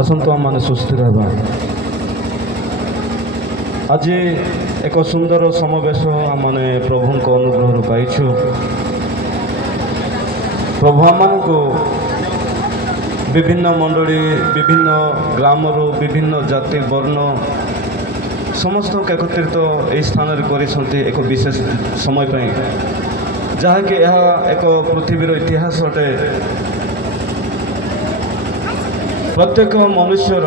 ଆସନ୍ତୁ ଆମମାନେ ସୁସ୍ଥ ରହିବା। ଆଜି ଏକ ସୁନ୍ଦର ସମାବେଶ ଆମମାନେ ପ୍ରଭୁଙ୍କ ଅନୁଗ୍ରହରୁ ପାଇଛୁ। ପ୍ରଭୁ ଆମମାନଙ୍କୁ ବିଭିନ୍ନ ମଣ୍ଡଳୀ, ବିଭିନ୍ନ ଗ୍ରାମରୁ, ବିଭିନ୍ନ ଜାତି ବର୍ଣ୍ଣ ସମସ୍ତଙ୍କୁ ଏକତ୍ରିତ ଏହି ସ୍ଥାନରେ କରିଛନ୍ତି ଏକ ବିଶେଷ ସମୟ ପାଇଁ, ଯାହାକି ଏହା ଏକ ପୃଥିବୀର ଇତିହାସ ଅଟେ। ପ୍ରତ୍ୟେକ ମନୁଷ୍ୟର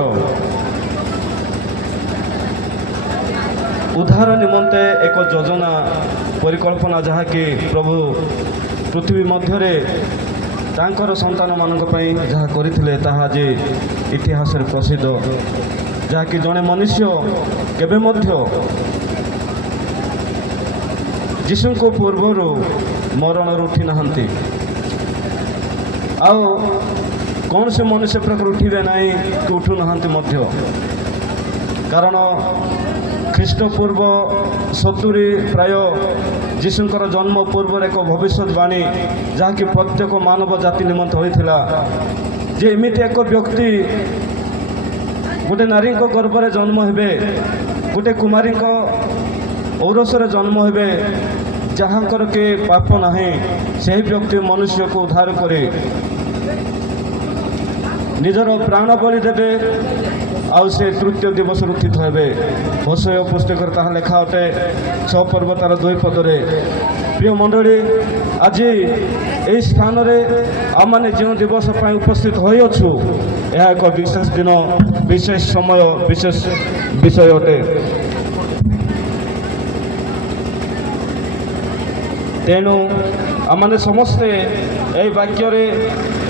ଉଦ୍ଧାର ନିମନ୍ତେ ଏକ ଯୋଜନା ପରିକଳ୍ପନା, ଯାହାକି ପ୍ରଭୁ ପୃଥିବୀ ମଧ୍ୟରେ ତାଙ୍କର ସନ୍ତାନମାନଙ୍କ ପାଇଁ ଯାହା କରିଥିଲେ ତାହା ଆଜି ଇତିହାସରେ ପ୍ରସିଦ୍ଧ। ଯାହାକି ଜଣେ ମନୁଷ୍ୟ କେବେ ମଧ୍ୟ ଯୀଶୁଙ୍କ ପୂର୍ବରୁ ମରଣରୁ ଉଠି ନାହାନ୍ତି, ଆଉ କୌଣସି ମନୁଷ୍ୟ ପ୍ରକାର ଉଠିବେ ନାହିଁ କି ଉଠୁନାହାନ୍ତି ମଧ୍ୟ। କାରଣ ଖ୍ରୀଷ୍ଟପୂର୍ବ 70 ପ୍ରାୟ ଯୀଶୁଙ୍କର ଜନ୍ମ ପୂର୍ବର ଏକ ଭବିଷ୍ୟତବାଣୀ, ଯାହାକି ପ୍ରତ୍ୟେକ ମାନବ ଜାତି ନିମନ୍ତେ ହୋଇଥିଲା, ଯେ ଏମିତି ଏକ ବ୍ୟକ୍ତି ଗୋଟେ ନାରୀଙ୍କ ଗର୍ଭରେ ଜନ୍ମ ହେବେ, ଗୋଟେ କୁମାରୀଙ୍କ ଔରସରେ ଜନ୍ମ ହେବେ, ଯାହାଙ୍କର କି ପାପ ନାହିଁ। ସେହି ବ୍ୟକ୍ତି ମନୁଷ୍ୟକୁ ଉଦ୍ଧାର କରି ନିଜର ପ୍ରାଣ ବଳି ଦେବେ, ଆଉ ସେ ତୃତୀୟ ଦିବସରେ ଉତ୍ଥିତ ହେବେ। ହୋସେୟ ପୁସ୍ତକରେ ତାହା ଲେଖା ଅଟେ 6 ପର୍ବ ତାର 2 ପଦରେ। ପ୍ରିୟ ମଣ୍ଡଳୀ, ଆଜି ଏହି ସ୍ଥାନରେ ଆମମାନେ ଯେଉଁ ଦିବସ ପାଇଁ ଉପସ୍ଥିତ ହୋଇଅଛୁ, ଏହା ଏକ ବିଶେଷ ଦିନ, ବିଶେଷ ସମୟ, ବିଶେଷ ବିଷୟ ଅଟେ। ତେଣୁ ଆମମାନେ ସମସ୍ତେ ଏହି ବାକ୍ୟରେ,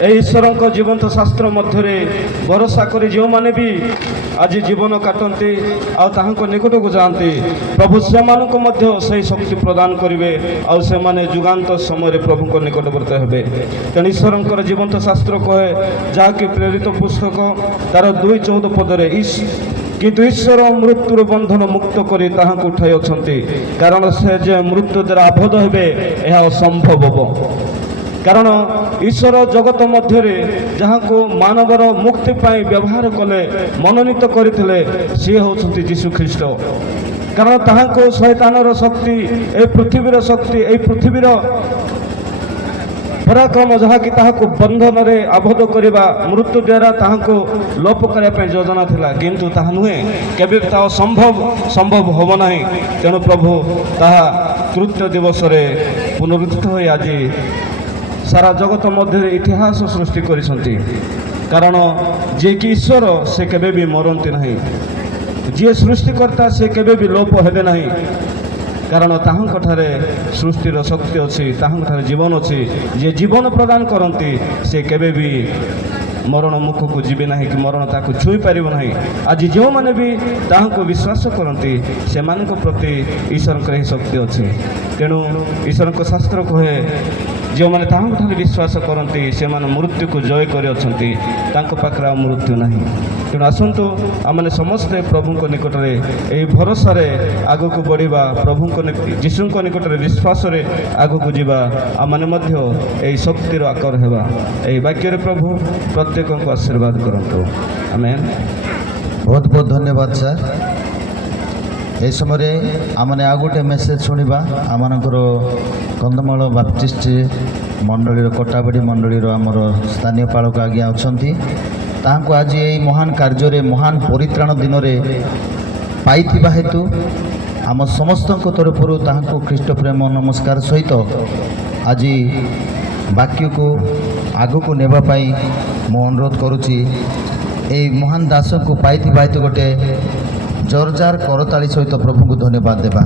ଏହି ଈଶ୍ୱରଙ୍କ ଜୀବନ୍ତ ଶାସ୍ତ୍ର ମଧ୍ୟରେ ଭରସା କରି ଯେଉଁମାନେ ବି ଆଜି ଜୀବନ କାଟନ୍ତି ଆଉ ତାହାଙ୍କ ନିକଟକୁ ଯାଆନ୍ତି, ପ୍ରଭୁ ସେମାନଙ୍କୁ ମଧ୍ୟ ସେହି ଶକ୍ତି ପ୍ରଦାନ କରିବେ, ଆଉ ସେମାନେ ଯୁଗାନ୍ତ ସମୟରେ ପ୍ରଭୁଙ୍କ ନିକଟବର୍ତ୍ତୀ ହେବେ। ତେଣୁ ଈଶ୍ୱରଙ୍କର ଜୀବନ୍ତ ଶାସ୍ତ୍ର କହେ, ଯାହାକି ପ୍ରେରିତ ପୁସ୍ତକ ତାର 2:14 ପଦରେ, କିନ୍ତୁ ଈଶ୍ୱର ମୃତ୍ୟୁର ବନ୍ଧନ ମୁକ୍ତ କରି ତାହାଙ୍କୁ ଉଠାଇ ଅଛନ୍ତି, କାରଣ ସେ ଯେ ମୃତ୍ୟୁ ଦ୍ୱାରା ଆବଦ୍ଧ ହେବେ ଏହା ଅସମ୍ଭବ ହେବ। କାରଣ ଈଶ୍ୱର ଜଗତ ମଧ୍ୟରେ ଯାହାକୁ ମାନବର ମୁକ୍ତି ପାଇଁ ବ୍ୟବହାର କଲେ, ମନୋନୀତ କରିଥିଲେ, ସିଏ ହେଉଛନ୍ତି ଯୀଶୁ ଖ୍ରୀଷ୍ଟ। କାରଣ ତାହାଙ୍କୁ ଶୈତାନର ଶକ୍ତି, ଏହି ପୃଥିବୀର ଶକ୍ତି, ଏହି ପୃଥିବୀର ପରାକ୍ରମ, ଯାହାକି ତାହାକୁ ବନ୍ଧନରେ ଆବଦ୍ଧ କରିବା, ମୃତ୍ୟୁ ଦ୍ୱାରା ତାହାଙ୍କୁ ଲୋପ କରିବା ପାଇଁ ଯୋଜନା ଥିଲା, କିନ୍ତୁ ତାହା ନୁହେଁ, କେବେ ତାହା ସମ୍ଭବ ହେବ ନାହିଁ। ତେଣୁ ପ୍ରଭୁ ତାହା ତୃତୀୟ ଦିବସରେ ପୁନରୁତ୍ଥିତ ହୋଇ ଆଜି ସାରା ଜଗତ ମଧ୍ୟରେ ଇତିହାସ ସୃଷ୍ଟି କରିଛନ୍ତି। କାରଣ ଯିଏକି ଈଶ୍ୱର ସେ କେବେ ବି ମରନ୍ତି ନାହିଁ, ଯିଏ ସୃଷ୍ଟିକର୍ତ୍ତା ସେ କେବେ ବି ଲୋପ ହେବେ ନାହିଁ। କାରଣ ତାହାଙ୍କଠାରେ ସୃଷ୍ଟିର ଶକ୍ତି ଅଛି, ତାହାଙ୍କଠାରେ ଜୀବନ ଅଛି। ଯିଏ ଜୀବନ ପ୍ରଦାନ କରନ୍ତି ସେ କେବେ ବି ମରଣ ମୁଖକୁ ଯିବେ ନାହିଁ, କି ମରଣ ତାକୁ ଛୁଇଁ ପାରିବ ନାହିଁ। ଆଜି ଯେଉଁମାନେ ବି ତାହାଙ୍କୁ ବିଶ୍ୱାସ କରନ୍ତି ସେମାନଙ୍କ ପ୍ରତି ଈଶ୍ୱରଙ୍କର ଏହି ଶକ୍ତି ଅଛି। ତେଣୁ ଈଶ୍ୱରଙ୍କ ଶାସ୍ତ୍ର କହେ, ଯେଉଁମାନେ ତାହାଙ୍କଠାରେ ବିଶ୍ୱାସ କରନ୍ତି ସେମାନେ ମୃତ୍ୟୁକୁ ଜୟ କରିଅଛନ୍ତି, ତାଙ୍କ ପାଖରେ ଆଉ ମୃତ୍ୟୁ ନାହିଁ। ତେଣୁ ଆସନ୍ତୁ ଆମମାନେ ସମସ୍ତେ ପ୍ରଭୁଙ୍କ ନିକଟରେ ଏହି ଭରସାରେ ଆଗକୁ ବଢ଼ିବା, ପ୍ରଭୁଙ୍କ ଯୀଶୁଙ୍କ ନିକଟରେ ବିଶ୍ୱାସରେ ଆଗକୁ ଯିବା। ଆମମାନେ ମଧ୍ୟ ଏହି ଶକ୍ତିର ଆକାର ହେବା। ଏହି ବାକ୍ୟରେ ପ୍ରଭୁ ପ୍ରତ୍ୟେକଙ୍କୁ ଆଶୀର୍ବାଦ କରନ୍ତୁ। ଆମେନ୍। ବହୁତ ବହୁତ ଧନ୍ୟବାଦ ସାର୍। এই সময়ে ଆମେ ଆଉ ଗୋଟେ ମେସେଜ ଶୁଣିବା। ଆମମାନଙ୍କର କନ୍ଧମାଳ ବାପ୍ଟିଷ୍ଟ ମଣ୍ଡଳୀର, କଟାବାଡ଼ି ମଣ୍ଡଳୀର ଆମର ସ୍ଥାନୀୟ ପାଳକ ଆଜ୍ଞା ଅଛନ୍ତି। ତାହାଙ୍କୁ ଆଜି ଏହି ମହାନ କାର୍ଯ୍ୟରେ, ମହାନ ପରିତ୍ରାଣ ଦିନରେ ପାଇଥିବା ହେତୁ ଆମ ସମସ୍ତଙ୍କ ତରଫରୁ ତାହାଙ୍କୁ ଖ୍ରୀଷ୍ଟ ପ୍ରେମ ନମସ୍କାର ସହିତ ଆଜି ବାକ୍ୟକୁ ଆଗକୁ ନେବା ପାଇଁ ମୁଁ ଅନୁରୋଧ କରୁଛି। ଏହି ମହାନ ଦାସଙ୍କୁ ପାଇଥିବା ହେତୁ ଗୋଟେ ଜୋରଦାର କରତାଳି ସହିତ ପ୍ରଭୁଙ୍କୁ ଧନ୍ୟବାଦ ଦେବା।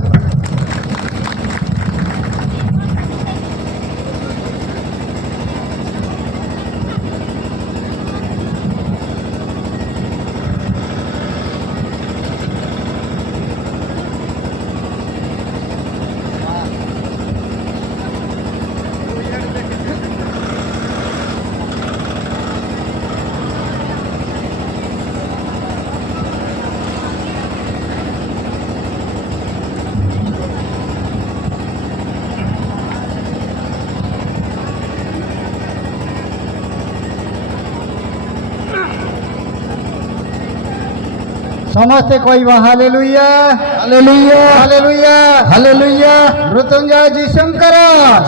ସମସ୍ତେ କହିବା hallelujah hallelujah hallelujah hallelujah. Mrutyunjay ଯୀଶୁଙ୍କର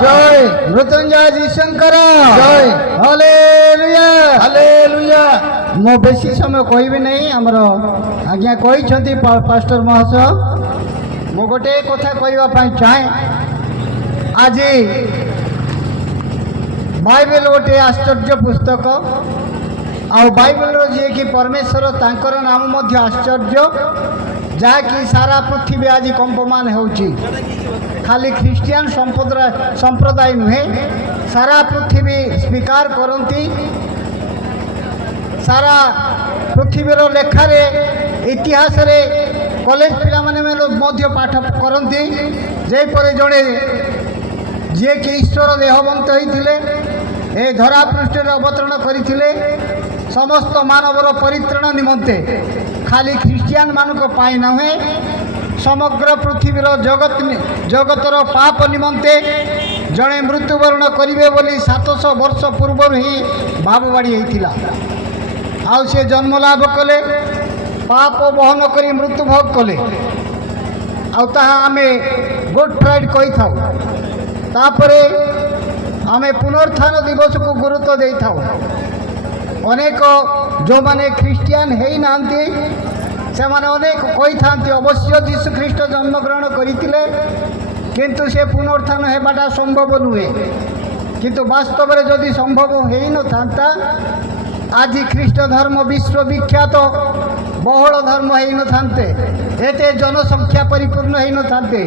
ଜୟ, ମୃତ୍ୟୁଞ୍ଜୟ ଯୀଶୁଙ୍କର ଜୟ, ହାଲେଲୁୟା ହାଲେଲୁୟା। ମୁଁ ବେଶୀ ସମୟ କହିବି ନାହିଁ, ଆମର ଆଜ୍ଞା କହିଛନ୍ତି ପାଷ୍ଟର ମହାଶୟ। ମୁଁ ଗୋଟିଏ କଥା କହିବା ପାଇଁ ଚାହେଁ। ଆଜି ବାଇବେଲ ଗୋଟିଏ ଆଶ୍ଚର୍ଯ୍ୟ ପୁସ୍ତକ, ଆଉ ବାଇବେଲର ଯିଏକି ପରମେଶ୍ୱର ତାଙ୍କର ନାମ ମଧ୍ୟ ଆଶ୍ଚର୍ଯ୍ୟ, ଯାହାକି ସାରା ପୃଥିବୀ ଆଜି କମ୍ପମାନ ହେଉଛି। ଖାଲି ଖ୍ରୀଷ୍ଟିଆନ ସମ୍ପ୍ରଦାୟ ନୁହେଁ, ସାରା ପୃଥିବୀ ସ୍ୱୀକାର କରନ୍ତି। ସାରା ପୃଥିବୀର ଲେଖାରେ, ଇତିହାସରେ କଲେଜ ପିଲାମାନେ ମଧ୍ୟ ପାଠ କରନ୍ତି। ଯେପରି ଜଣେ ଯିଏକି ଈଶ୍ୱର ଦେହବନ୍ତ ହୋଇଥିଲେ, ଏ ଧରାପୃଷ୍ଠରେ ଅବତରଣ କରିଥିଲେ ସମସ୍ତ ମାନବର ପରିତ୍ରାଣ ନିମନ୍ତେ, ଖାଲି ଖ୍ରୀଷ୍ଟିଆନ ମାନଙ୍କ ପାଇଁ ନୁହେଁ, ସମଗ୍ର ପୃଥିବୀର ଜଗତର ପାପ ନିମନ୍ତେ ଜଣେ ମୃତ୍ୟୁବରଣ କରିବେ ବୋଲି 700 ବର୍ଷ ପୂର୍ବରୁ ହିଁ ଭାବବାଡ଼ି ହୋଇଥିଲା। ଆଉ ସେ ଜନ୍ମ ଲାଭ କଲେ, ପାପ ବହନ କରି ମୃତ୍ୟୁଭୋଗ କଲେ। ଆଉ ତାହା ଆମେ ଗୁଡ୍ ଫ୍ରାଇଡେ କହିଥାଉ। ତାପରେ ଆମେ ପୁନରୁତ୍ଥାନ ଦିବସକୁ ଗୁରୁତ୍ୱ ଦେଇଥାଉ। ଅନେକ ଯେଉଁମାନେ ଖ୍ରୀଷ୍ଟିଆନ ହେଇନାହାନ୍ତି ସେମାନେ ଅନେକ କହିଥାନ୍ତି ଅବଶ୍ୟ ଯୀଶୁଖ୍ରୀଷ୍ଟ ଜନ୍ମଗ୍ରହଣ କରିଥିଲେ, କିନ୍ତୁ ସେ ପୁନରୁତ୍ଥାନ ହେବାଟା ସମ୍ଭବ ନୁହେଁ। କିନ୍ତୁ ବାସ୍ତବରେ ଯଦି ସମ୍ଭବ ହେଇନଥାନ୍ତା, ଆଜି ଖ୍ରୀଷ୍ଟ ଧର୍ମ ବିଶ୍ୱବିଖ୍ୟାତ ବହୁଳ ଧର୍ମ ହେଇନଥାନ୍ତେ, ଏତେ ଜନସଂଖ୍ୟା ପରିପୂର୍ଣ୍ଣ ହେଇନଥାନ୍ତେ।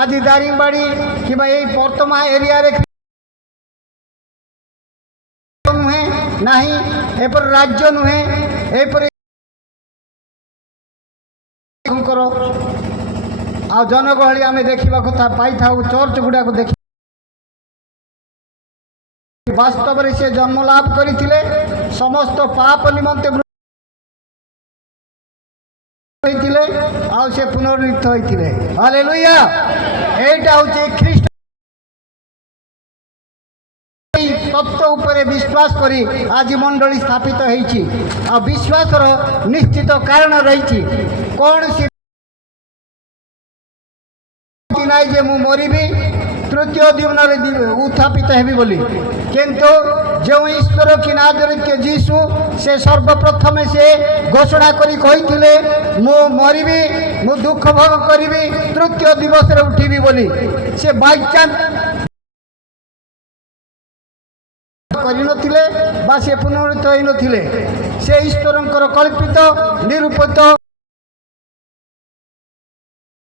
ଆଜି ଦାରିଙ୍ଗବାଡ଼ି କିମ୍ବା ଏଇ ବର୍ତ୍ତମା ଏରିଆରେ ନୁହେଁ ନାହିଁ, ଏପରି ରାଜ୍ୟ ନୁହେଁ, ଏପରି ଆଉ ଜନଗହଳି ଆମେ ଦେଖିବା କଥା ପାଇଥାଉ। ଚର୍ଚ୍ଚ ଗୁଡ଼ାକ ଦେଖି ବାସ୍ତବରେ ସେ ଜନ୍ମ ଲାଭ କରିଥିଲେ, ସମସ୍ତ ପାପ ନିମନ୍ତେ ହୋଇଥିଲେ, ଆଉ ସେ ପୁନରୁତ୍ଥିତ ହୋଇଥିଲେ। ହାଲେଲୁୟା। ଏଇଟା ହେଉଛି ଖ୍ରୀଷ୍ଟ ତତ୍ତ୍ୱ ଉପରେ ବିଶ୍ୱାସ କରି ଆଜି ମଣ୍ଡଳୀ ସ୍ଥାପିତ ହେଇଛି। ଆଉ ବିଶ୍ୱାସର ନିଶ୍ଚିତ କାରଣ ରହିଛି। କୌଣସି ନାହିଁ ଯେ ମୁଁ ମରିବି, ତୃତୀୟ ଦିନରେ ଉତ୍ଥାପିତ ହେବି ବୋଲି। କିନ୍ତୁ ଯେଉଁ ଈଶ୍ୱର କି ନାଜରିତ ଯୀଶୁ, ସେ ସର୍ବପ୍ରଥମେ ସେ ଘୋଷଣା କରି କହିଥିଲେ, ମୁଁ ମରିବି, ମୁଁ ଦୁଃଖ ଭୋଗ କରିବି, ତୃତୀୟ ଦିବସରେ ଉଠିବି ବୋଲି। ସେ ବାଇଚାନ୍ସ କରିନଥିଲେ ବା ସେ ପୁନରୁତ୍ଥିତ ହୋଇନଥିଲେ। ସେ ଈଶ୍ୱରଙ୍କର କଳ୍ପିତ ନିରୂପିତ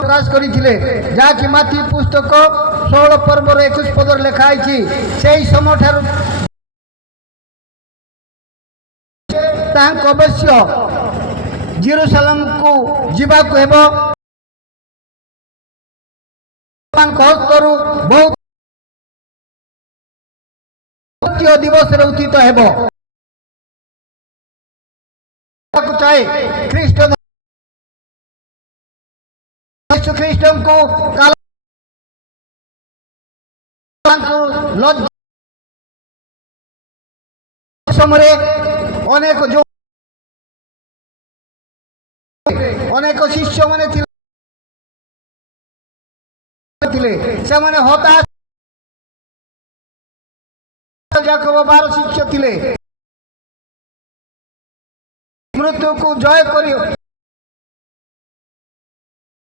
ପ୍ରକାଶ କରିଥିଲେ, ଯାହାକି ମାଥି ପୁସ୍ତକ 16 ପର୍ବର 21 ପଦରେ ଲେଖା ହେଇଛି। ସେହି ସମୟଠାରୁ ତାହାଙ୍କୁ ଅବଶ୍ୟ ଜେରୁସାଲେମକୁ ଯିବାକୁ ହେବ। ହସ୍ତରୁ ବହୁତ ତୃତୀୟ ଦିବସରେ ଉତ୍ଥିତ ହେବ। ଚାହେଁ ଖ୍ରୀଷ୍ଟ ଖ୍ରୀଷ୍ଟଙ୍କୁ ସମୟରେ ଅନେକ ଶିଷ୍ୟମାନେ ଥିଲେ, ସେମାନେ ହତାଶ। ଯାକୋବ 12 ଶିଷ୍ୟ ଥିଲେ। ମୃତ୍ୟୁକୁ ଜୟ କରି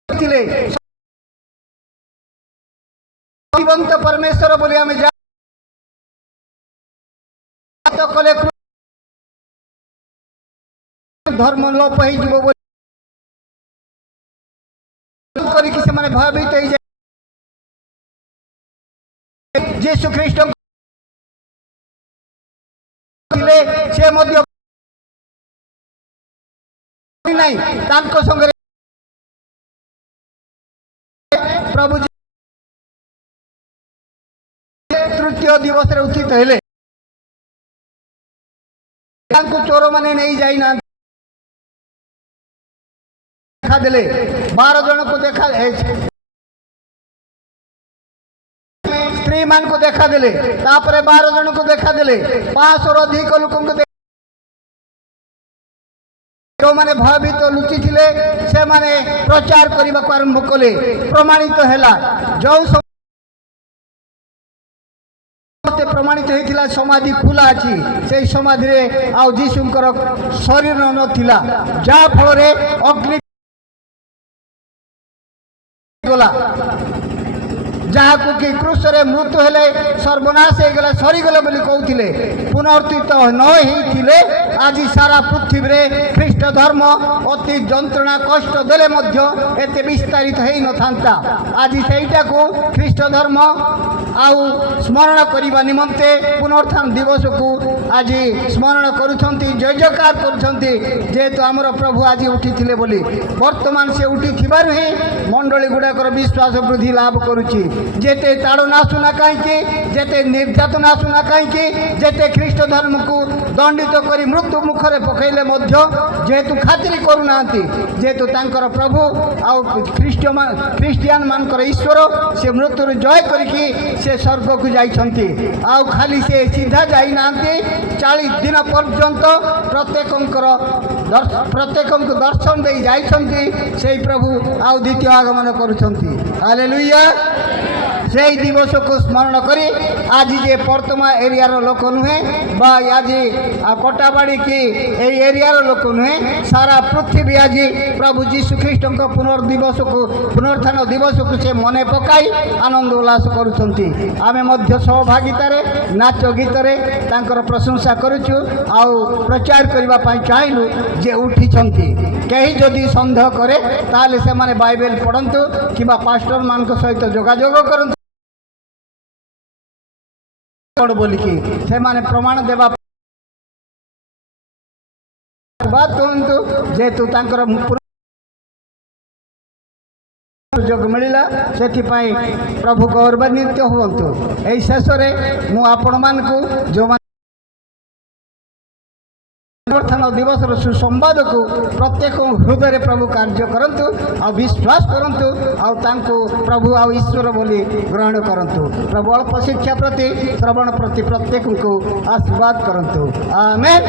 ଥିଲେ। ଜୀବନ୍ତ ପରମେଶ୍ୱର ବୋଲି ଆମେ କଲେ ଧର୍ମ ଲୋପ ହେଇଯିବ ବୋଲି କରିକି ସେମାନେ ଭୟଭୀତ ହେଇଯାଏ। ଯୀଶୁ ଖ୍ରୀଷ୍ଟ ସେ ମଧ୍ୟ ନାହିଁ, ତାଙ୍କ ସଙ୍ଗରେ ପ୍ରଭୁ ତୃତୀୟ ଦିବସରେ ଉତ୍ଥିତ ହେଲେ। ତାଙ୍କୁ ଚୋରମାନେ ନେଇ ଯାଇନାହାନ୍ତି, ଦେଖାଦେଲେ। 12 ଜଣଙ୍କୁ ଦେଖା, ସ୍ତ୍ରୀ ମାନଙ୍କୁ ଦେଖାଦେଲେ। ତାପରେ 12 ଜଣଙ୍କୁ ଦେଖାଦେଲେ। 500ରୁ ଅଧିକ ଲୋକଙ୍କୁ ଯେଉଁମାନେ ଭୟଭୀତ ଲୁଚିଥିଲେ ସେମାନେ ପ୍ରଚାର କରିବାକୁ ଆରମ୍ଭ କଲେ। ପ୍ରମାଣିତ ହେଲା ଯେଉଁ ପ୍ରମାଣିତ ହେଇଥିଲା ସମାଧି ଖୋଲା ଅଛି, ସେଇ ସମାଧିରେ ଆଉ ଯୀଶୁଙ୍କର ଶରୀର ନଥିଲା, ଯାହା ଫଳରେ ଅଗ୍ନି ଗଲା, ଯାହାକୁ କି କ୍ରୁଶରେ ମୃତ୍ୟୁ ହେଲେ ସର୍ବନାଶ ହେଇଗଲା, ସରିଗଲେ ବୋଲି କହୁଥିଲେ। ପୁନରୁତ୍ଥିତ ନ ହେଇଥିଲେ ଆଜି ସାରା ପୃଥିବୀରେ ଖ୍ରୀଷ୍ଟ ଧର୍ମ ଅତି ଯନ୍ତ୍ରଣା କଷ୍ଟ ଦେଲେ ମଧ୍ୟ ଏତେ ବିସ୍ତାରିତ ହେଇନଥାନ୍ତା। ଆଜି ସେଇଟାକୁ ଖ୍ରୀଷ୍ଟ ଧର୍ମ ଆଉ ସ୍ମରଣ କରିବା ନିମନ୍ତେ ପୁନରୁତ୍ଥାନ ଦିବସକୁ ଆଜି ସ୍ମରଣ କରୁଛନ୍ତି, ଜୟ ଜୟକାର କରୁଛନ୍ତି, ଯେହେତୁ ଆମର ପ୍ରଭୁ ଆଜି ଉଠିଥିଲେ ବୋଲି। ବର୍ତ୍ତମାନ ସେ ଉଠିଥିବାରୁ ହିଁ ମଣ୍ଡଳୀ ଗୁଡ଼ାକର ବିଶ୍ୱାସ ବୃଦ୍ଧି ଲାଭ କରୁଛି। ଯେତେ ତାଡ଼ନା ଆସୁନା କାହିଁକି, ଯେତେ ନିର୍ଯାତନା ଆସୁନା କାହିଁକି, ଯେତେ ଖ୍ରୀଷ୍ଟ ଧର୍ମକୁ ଦଣ୍ଡିତ କରି ମୃତ୍ୟୁ ମୁଖରେ ପକାଇଲେ ମଧ୍ୟ ଯେହେତୁ ଖାତିରି କରୁନାହାନ୍ତି, ଯେହେତୁ ତାଙ୍କର ପ୍ରଭୁ ଆଉ ଖ୍ରୀଷ୍ଟିଆନ ମାନଙ୍କର ଈଶ୍ୱର ସେ ମୃତ୍ୟୁରୁ ଜୟ କରିକି ସେ ସ୍ୱର୍ଗକୁ ଯାଇଛନ୍ତି। ଆଉ ଖାଲି ସେ ସିଧା ଯାଇନାହାନ୍ତି, 40 ଦିନ ପର୍ଯ୍ୟନ୍ତ ପ୍ରତ୍ୟେକଙ୍କୁ ଦର୍ଶନ ଦେଇ ଯାଇଛନ୍ତି। ସେଇ ପ୍ରଭୁ ଆଉ ଦ୍ୱିତୀୟ ଆଗମନ କରୁଛନ୍ତି। ହାଲେଲୁୟା। সেই দিবসକୁ ସ୍ମରଣ କରି ଆଜି ଯେ ବର୍ତ୍ତମାନ ଏରିଆର ଲୋକ ନୁହେଁ ବା ଆଜି କଟାବାଡ଼ି କି ଏହି ଏରିଆର ଲୋକ ନୁହେଁ, ସାରା ପୃଥିବୀ ଆଜି ପ୍ରଭୁ ଯୀଶୁ ଖ୍ରୀଷ୍ଟଙ୍କ ପୁନରୁତ୍ଥାନ ଦିବସକୁ ସେ ମନେ ପକାଇ ଆନନ୍ଦ ଉଲ୍ଲାସ କରୁଛନ୍ତି। ଆମେ ମଧ୍ୟ ସହଭାଗିତାରେ ନାଚ ଗୀତରେ ତାଙ୍କର ପ୍ରଶଂସା କରୁଛୁ ଆଉ ପ୍ରଚାର କରିବା ପାଇଁ ଚାହିଁଲୁ ଯେ ଉଠିଛନ୍ତି। କେହି ଯଦି ସନ୍ଦେହ କରେ ତାହେଲେ ସେମାନେ ବାଇବେଲ ପଢ଼ନ୍ତୁ କିମ୍ବା ପାଷ୍ଟରମାନଙ୍କ ସହିତ ଯୋଗାଯୋଗ କରନ୍ତୁ ବୋଲିକି ସେମାନେ ପ୍ରମାଣ ଦେବା କୁହନ୍ତୁ। ଯେହେତୁ ତାଙ୍କର ସୁଯୋଗ ମିଳିଲା ସେଥିପାଇଁ ପ୍ରଭୁ ଗୌରବାନ୍ୱିତ ହୁଅନ୍ତୁ। ଏହି ଶେଷରେ ମୁଁ ଆପଣମାନଙ୍କୁ ଯେଉଁମାନେ ପୁନରୁତ୍ଥାନ ଦିବସର ସୁସମ୍ବାଦକୁ ପ୍ରତ୍ୟେକ ହୃଦୟରେ ପ୍ରଭୁ କାର୍ଯ୍ୟ କରନ୍ତୁ ଆଉ ବିଶ୍ୱାସ କରନ୍ତୁ ଆଉ ତାଙ୍କୁ ପ୍ରଭୁ ଆଉ ଈଶ୍ୱର ବୋଲି ଗ୍ରହଣ କରନ୍ତୁ। ପ୍ରଭୁ ଅଳ୍ପ ଶିକ୍ଷା ପ୍ରତି ଶ୍ରବଣ ପ୍ରତି ପ୍ରତ୍ୟେକଙ୍କୁ ଆଶୀର୍ବାଦ କରନ୍ତୁ। ଆମେନ୍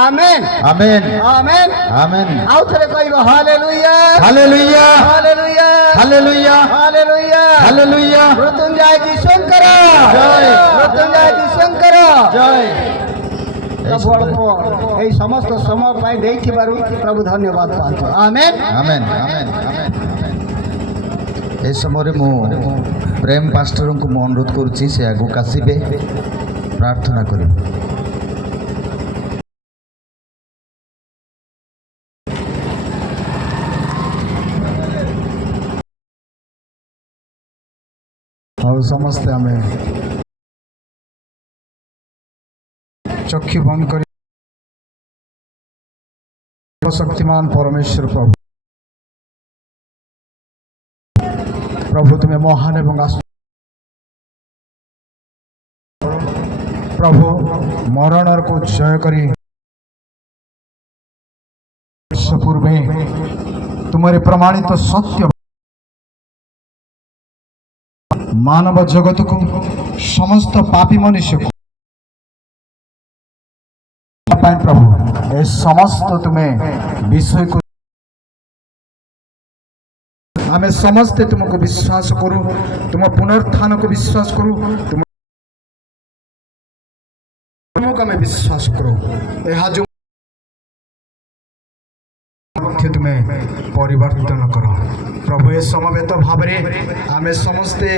ଆମେନ୍ ଆମେନ୍ ଆମେନ୍ ଆମେନ୍। ଆଉ ଥରେ କହିବ hallelujah hallelujah hallelujah hallelujah hallelujah hallelujah. Mrutyunjay ଯୀଶୁଙ୍କର ଜୟ। ମୃତ୍ୟୁଞ୍ଜୟ ଯୀଶୁଙ୍କର ଜୟ। ପ୍ରଭୁ ଅଳ୍ପ এই সমস্ত সময় পাই ଦେଇଥିବାରୁ ପ୍ରଭୁ ଧନ୍ୟବାଦ ପାଆନ୍ତୁ। ଆମେନ୍ ଆମେନ୍ ଆମେନ୍ ଆମେନ୍। ଏ ସମୟରେ ମୁଁ ପ୍ରେମ ପାଷ୍ଟରଙ୍କୁ ମୁଁ ଅନୁରୋଧ କରୁଛି ସେ ଆଗକୁ ଆସିବେ, ପ୍ରାର୍ଥନା କରିବେ। ଆଉ ସମସ୍ତେ ଆମେ ଚକ୍ଷୁ ବନ୍ଦ କରି ଶକ୍ତିମାନ ପରମେଶ୍ୱର ପ୍ରଭୁ ତୁମେ ମହାନ ଏବଂ ପ୍ରଭୁ ମରଣକୁ ଜୟ କରି ପୂର୍ବେ ତୁମର ପ୍ରମାଣିତ ସତ୍ୟ ମାନବ ଜଗତକୁ ସମସ୍ତ ପାପୀ ମନୁଷ୍ୟକୁ ପାଇଁ ପ୍ରଭୁ ଏ ସମସ୍ତ ତୁମେ ବିଷୟକୁ ଆମେ ସମସ୍ତେ ତୁମକୁ ବିଶ୍ୱାସ କରୁ, ତୁମ ପୁନରୁତ୍ଥାନକୁ ବିଶ୍ୱାସ କରୁ, ତୁମକୁ ଆମେ ବିଶ୍ୱାସ କରୁ। ଏହା ଯେଉଁ ତୁମେ ପରିବର୍ତ୍ତନ କର ପ୍ରଭୁ। ଏ ସମବେତ ଭାବରେ ଆମେ ସମସ୍ତେ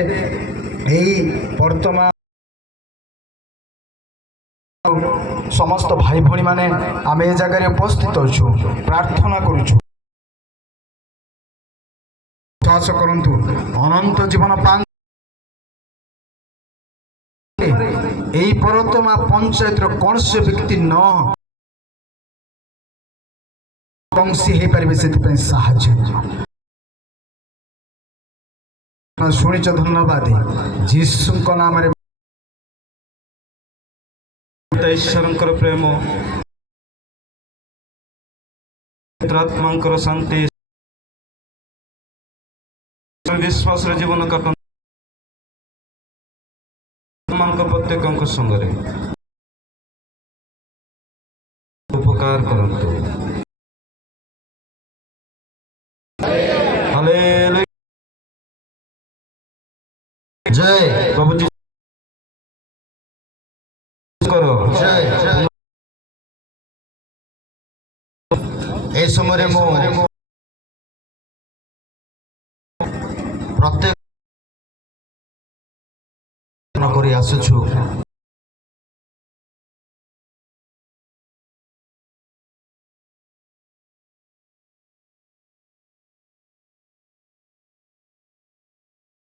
ଏହି ବର୍ତ୍ତମାନ ସମସ୍ତ ଭାଇ ଭଉଣୀ ମାନେ ଆମେ ଏ ଜାଗାରେ ଉପସ୍ଥିତ ଅଛୁ, ପ୍ରାର୍ଥନା କରୁଛୁ ବିଶ୍ୱାସ କରନ୍ତୁ ଅନନ୍ତ ଜୀବନ ପାଆନ୍ତୁ। ଏହି ବର୍ତ୍ତମାନ ପଞ୍ଚାୟତର କୌଣସି ବ୍ୟକ୍ତି ନ କୌଣସି ହେଇପାରିବେ, ସେଥିପାଇଁ ସାହାଯ୍ୟ ଶୁଣିଛ। ଧନ୍ୟବାଦ ଯୀଶୁଙ୍କ ନାମରେ। ଈଶ୍ୱରଙ୍କର ପ୍ରେମ, ଆତ୍ମାଙ୍କର ଶାନ୍ତି, ବିଶ୍ୱାସର ଜୀବନ କାଟନ୍ତୁ ପ୍ରତ୍ୟେକଙ୍କ ସଙ୍ଗରେ ଉପକାର କରନ୍ତୁ। ଜୟ ପ୍ରଭୁ ଯୀଶୁ କର। ଜୟ ଏ ସମୟରେ ମୁଁ ପ୍ରତ୍ୟେକ କରି ଆସୁଛୁ